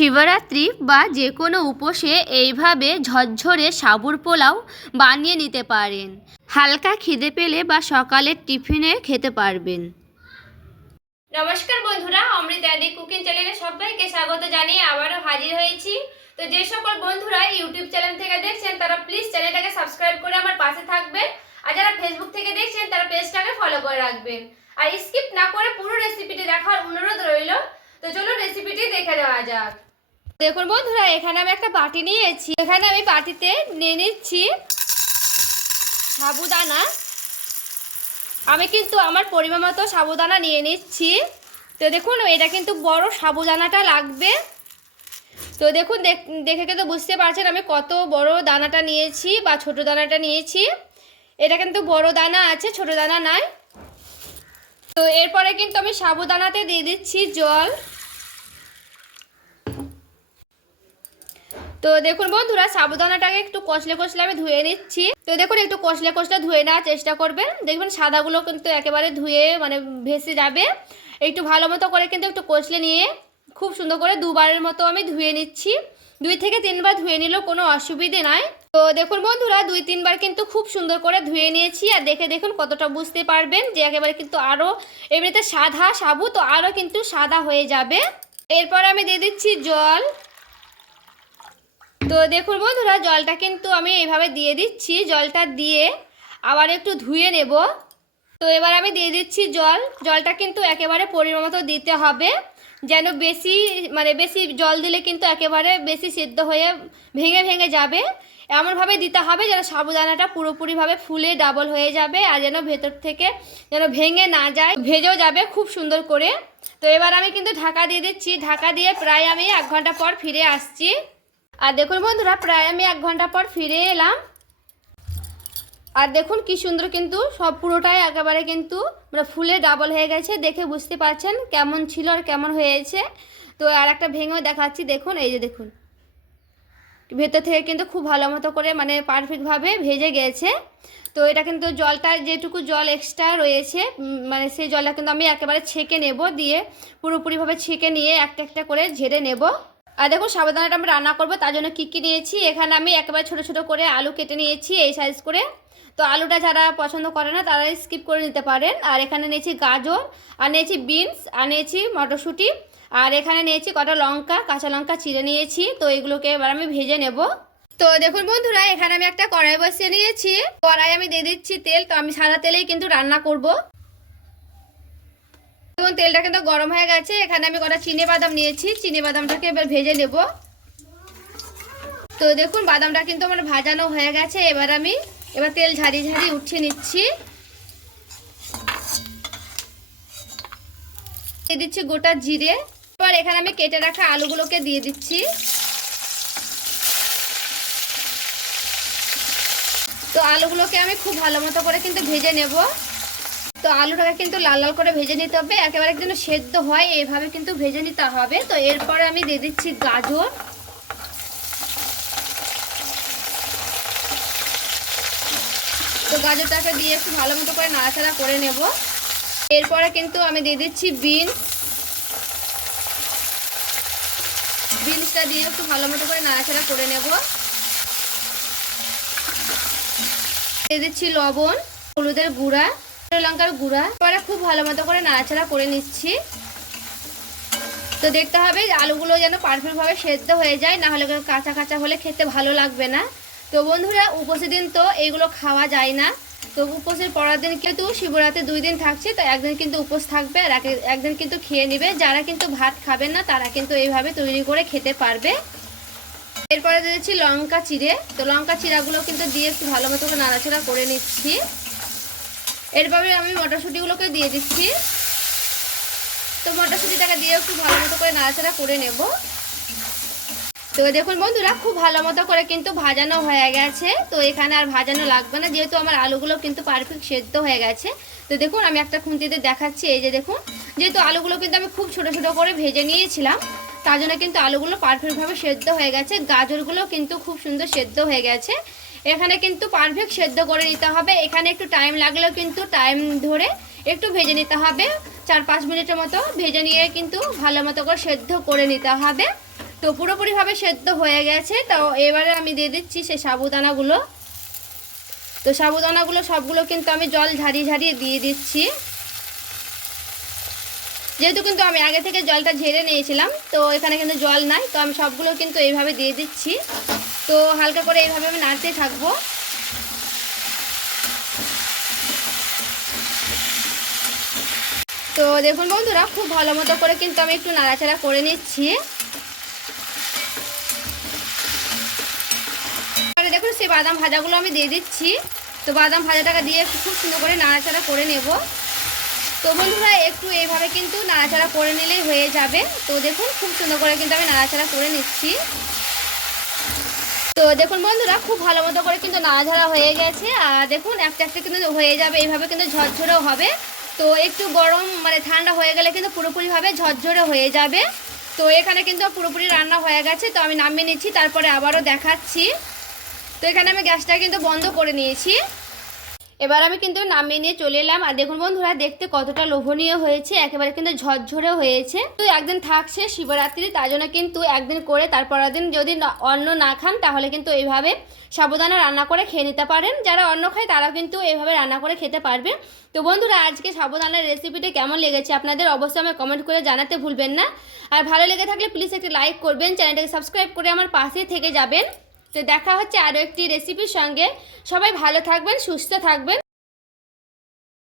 শিবরাত্রি বা যে কোনো উপোসে এইভাবে ঝরঝরে সাবুর পোলাও বানিয়ে নিতে পারেন। হালকা খিদে পেলে বা সকালের টিফিনে খেতে পারবেন। নমস্কার বন্ধুরা, অমৃত অ্যাডি কুকিং চ্যানেলে সবাইকে স্বাগত জানিয়ে আবারও হাজির হয়েছি। তো যে সকল বন্ধুরা ইউটিউব চ্যানেল থেকে দেখছেন, তারা প্লিজ চ্যানেলটাকে সাবস্ক্রাইব করে আমার পাশে থাকবেন। আর যারা ফেসবুক থেকে দেখছেন, তারা পেজটাকে ফলো করে রাখবেন। আর স্কিপ না করে পুরো রেসিপিটি দেখার অনুরোধ রইল। তো চলো রেসিপিটি দেখে নেওয়া যাক। দেখুন বন্ধুরা, এখানে আমি একটা বাটি নিয়েছি। এখানে আমি বাটিতে নিয়ে নিচ্ছি সাবুদানা। আমি কিন্তু আমার পরিমাণ মতো সাবুদানা নিয়ে নিচ্ছি। তো দেখুন, এটা কিন্তু বড় সাবুদানাটা লাগবে। তো দেখুন, দেখ- কিন্তু বুঝতে পারছেন আমি কত বড় দানাটা নিয়েছি বা ছোট দানাটা নিয়েছি। এটা কিন্তু বড় দানা আছে, ছোট দানা নাই। তো এরপরে কিন্তু আমি সাবুদানাতে দিয়ে দিচ্ছি জল। তো দেখুন বন্ধুরা, সাবুদানাটাকে একটু কষলে কষলে আমি ধুয়ে নিচ্ছি। তো দেখুন, একটু কষলে কষলে ধুয়ে নেওয়ার চেষ্টা করবেন। দেখবেন সাদাগুলো কিন্তু একেবারে ধুয়ে মানে ভেসে যাবে। একটু ভালো মতো করে কিন্তু একটু কষলে নিয়ে খুব সুন্দর করে দুবারের মতো আমি ধুয়ে নিচ্ছি। দুই থেকে তিনবার ধুয়ে নিলেও কোনো অসুবিধে নাই। তো দেখুন বন্ধুরা, দুই তিনবার কিন্তু খুব সুন্দর করে ধুয়ে নিয়েছি আর দেখে দেখুন কতটা বুঝতে পারবেন যে একেবারে কিন্তু আরও এমনিতে সাদা সাবু, তো আরও কিন্তু সাদা হয়ে যাবে। এরপর আমি দিয়ে দিচ্ছি জল। তো দেখুন বন্ধুরা, জলটা কিন্তু আমি এইভাবে দিয়ে দিচ্ছি। জলটা দিয়ে আবার একটু ধুয়ে নেব। তো এবার আমি দিয়ে দিচ্ছি জল। জলটা কিন্তু একেবারে পরিমাণ মতো দিতে হবে, যেন বেশি মানে বেশি জল দিলে কিন্তু একেবারে বেশি সিদ্ধ হয়ে ভেঙে ভেঙে যাবে। এমনভাবে দিতে হবে যেন সাবুদানাটা পুরোপুরিভাবে ফুলে ডাবল হয়ে যাবে আর যেন ভেতর থেকে যেন ভেঙে না যায়, ভেজেও যাবে খুব সুন্দর করে। তো এবার আমি কিন্তু ঢাকা দিয়ে দিচ্ছি। ঢাকা দিয়ে প্রায় আমি এক ঘণ্টা পর ফিরে আসছি। আর দেখুন বন্ধুরা, প্রায় আমি এক ঘণ্টা পর ফিরে এলাম। আর দেখুন কি সুন্দর কিন্তু সব পুরোটাই একেবারে কিন্তু মানে ফুলে ডাবল হয়ে গেছে। দেখে বুঝতে পারছেন কেমন ছিল আর কেমন হয়েছে। তো আর একটা ভেঙেও দেখাচ্ছি, দেখুন, এই যে দেখুন। ভেতর থেকে কিন্তু খুব ভালো মতো করে মানে পারফেক্টভাবে ভেজে গেছে। তো এটা কিন্তু জলটা, যেটুকু জল এক্সট্রা রয়েছে মানে সেই জলটা কিন্তু আমি একেবারে ছেঁকে নেব দিয়ে পুরোপুরিভাবে ছেঁকে নিয়ে একটা একটা করে ঝেড়ে নেব। আর দেখুন সাবধানটা আমি রান্না করব, তার জন্য কী কী নিয়েছি? এখানে আমি একেবারে ছোটো ছোটো করে আলু কেটে নিয়েছি এই সাইজ করে। তো আলুটা যারা পছন্দ করে না তারা স্কিপ করে নিতে পারেন। আর এখানে নিয়েছি গাজর, আর নিয়েছি বিনস আর নিয়েছি মটরশুঁটি, আর এখানে নিয়েছি কটা লঙ্কা, কাঁচা লঙ্কা চিড়ে নিয়েছি। তো এগুলোকে এবার আমি ভেজে নেব। তো দেখুন বন্ধুরা, এখানে আমি একটা কড়াই বসিয়ে নিয়েছি। কড়াই আমি দিয়ে দিচ্ছি তেল, তো আমি সাদা তেলেই কিন্তু রান্না করব। দেখুন তেলটা কিন্তু গরম হয়ে গেছে। এখানে আমি কটা চিনে বাদাম নিয়েছি। চিনে বাদামটাকে এবার ভেজে নেব। তো দেখুন, বাদামটা কিন্তু আমার ভাজানো হয়ে গেছে। এবার আমি, এবার তেল ঝাড়িয়ে ঝাড়িয়ে উঠিয়ে নিচ্ছি। দিয়ে দিচ্ছি গোটা জিরে। এবার এখানে আমি কেটে রাখা আলুগুলোকে দিয়ে দিচ্ছি। তো আলুগুলোকে আমি খুব ভালো মতো করে কিন্তু ভেজে নেব। আলুটাকে কিন্তু লাল লাল করে ভেজে নিতে হবে। একেবারে যেন সেদ্ধ হয়, এভাবে কিন্তু ভেজে নিতে হবে। তো এরপরে আমি দিয়ে দিচ্ছি গাজর। তো গাজরটাকে দিয়ে একটু ভালো মতো করে নাড়াচাড়া করে নেব। এরপরে কিন্তু আমি দিয়ে দিচ্ছি বিনস। বিনসটা দিয়ে একটু ভালো মতো করে নাড়াচাড়া করে নেব। দিয়ে দিচ্ছি লবণ, হলুদের গুঁড়া। লঙ্কার গুঁড়া। পরে খুব ভালো মতো করে নাড়াচাড়া করে নিচ্ছি। তো দেখতে হবে আলুগুলো যেন পারফেক্টভাবে সেদ্ধ হয়ে যায়, না হলে কাঁচা কাঁচা হলে খেতে ভালো লাগবে না। তো বন্ধুরা, উপোসের দিন তো এইগুলো খাওয়া যায় না। তো উপোসের পরের দিন কিন্তু শিবরাত্রি দুই দিন থাকছে, তো একদিন কিন্তু উপোস থাকবে আর এক- একদিন কিন্তু খেয়ে নেবে। যারা কিন্তু ভাত খাবেন না, তারা কিন্তু এইভাবে তৈরি করে খেতে পারবে। এরপরে দিয়েছি লঙ্কা চিড়ে। তো লঙ্কা চিড়াগুলো কিন্তু দিয়ে একটু ভালো মতো করে নাড়াচাড়া করে নিচ্ছি। এরপরে আমি মটরশুঁটিগুলোকে দিয়ে দিচ্ছি। তো মটরশুঁটিটাকে দিয়ে একটু ভালো মতো করে নাড়াচাড়া করে নেব। তো দেখুন বন্ধুরা, খুব ভালো মতো করে কিন্তু ভাজানো হয়ে গেছে। তো এখানে আর ভাজানো লাগবে না, যেহেতু আমার আলুগুলো কিন্তু পারফেক্ট সেদ্ধ হয়ে গেছে। তো দেখুন, আমি একটা খুন্তিতে দেখাচ্ছি, এই যে দেখুন। যেহেতু আলুগুলো কিন্তু আমি খুব ছোট ছোট করে ভেজে নিয়েছিলাম তার জন্য কিন্তু আলুগুলো পারফেক্টভাবে সেদ্ধ হয়ে গেছে। গাজরগুলো কিন্তু খুব সুন্দর সেদ্ধ হয়ে গেছে। এখানে কিন্তু পারফেক্ট সেদ্ধ করে নিতে হবে। এখানে একটু টাইম লাগলেও কিন্তু টাইম ধরে একটু ভেজে নিতে হবে। চার পাঁচ মিনিটের মতো ভেজে নিয়ে কিন্তু ভালো মতো করে সেদ্ধ করে নিতে হবে। তো পুরোপুরিভাবে সেদ্ধ হয়ে গেছে। তো এবারে আমি দিয়ে দিচ্ছি সেই সাবুদানাগুলো। তো সাবুদানাগুলো সবগুলো কিন্তু আমি জল ঝারিয়ে ঝারিয়ে দিয়ে দিচ্ছি। যেহেতু কিন্তু আমি আগে থেকে জলটা ঝেড়ে নিয়েছিলাম, তো এখানে কিন্তু জল নাই, তো আমি সবগুলো কিন্তু এইভাবে দিয়ে দিচ্ছি। তো হালকা করে এইভাবে আমি নাড়তে থাকব। তো দেখুন বন্ধুরা, খুব ভালো মতো করে কিন্তু আমি একটু নাড়াচাড়া করে নিচ্ছি। দেখুন, সেই বাদাম ভাজাগুলো আমি দিয়ে দিচ্ছি। তো বাদাম ভাজাটাকে দিয়ে খুব সুন্দর করে নাড়াচাড়া করে নেব। তো বন্ধুরা, একটু এইভাবে কিন্তু নাড়াচাড়া করে নিলেই হয়ে যাবে। তো দেখুন, খুব সুন্দর করে কিন্তু আমি নাড়াচাড়া করে নিচ্ছি। তো দেখুন বন্ধুরা, খুব ভালো মতো করে কিন্তু নাড়াঝাড়া হয়ে গেছে। আর দেখুন, একটা একটা কিন্তু হয়ে যাবে, এইভাবে কিন্তু ঝরঝরেও হবে। তো একটু গরম মানে ঠান্ডা হয়ে গেলে কিন্তু পুরোপুরিভাবে ঝরঝরে হয়ে যাবে। তো এখানে কিন্তু পুরোপুরি রান্না হয়ে গেছে, তো আমি নামিয়ে নিচ্ছি, তারপরে আবারও দেখাচ্ছি। তো এখানে আমি গ্যাসটা কিন্তু বন্ধ করে নিয়েছি। এবার আমি কিন্তু নামিয়ে নিয়ে চলে এলাম। আর দেখুন বন্ধুরা, দেখতে কতটা লোভনীয় হয়েছে, একেবারে কিন্তু ঝরঝরে হয়েছে। তো একদিন থাকছে শিবরাত্রি, তার জন্য কিন্তু একদিন করে তারপরের দিন যদি অন্ন না খান, তাহলে কিন্তু এইভাবে সাবুদানা রান্না করে খেয়ে নিতে পারেন। যারা অন্ন খায় তারা কিন্তু এইভাবে রান্না করে খেতে পারবে। তো বন্ধুরা, আজকে সাবুদানার রেসিপিটা কেমন লেগেছে আপনাদের অবশ্যই আমাকে কমেন্ট করে জানাতে ভুলবেন না। আর ভালো লেগে থাকলে প্লিজ একটি লাইক করবেন চ্যানেলটাকে সাবস্ক্রাইব করে আমার পাশে থেকে যাবেন। তো দেখা হচ্ছে আরও একটি রেসিপির সঙ্গে। সবাই ভালো থাকবেন সুস্থ থাকবেন।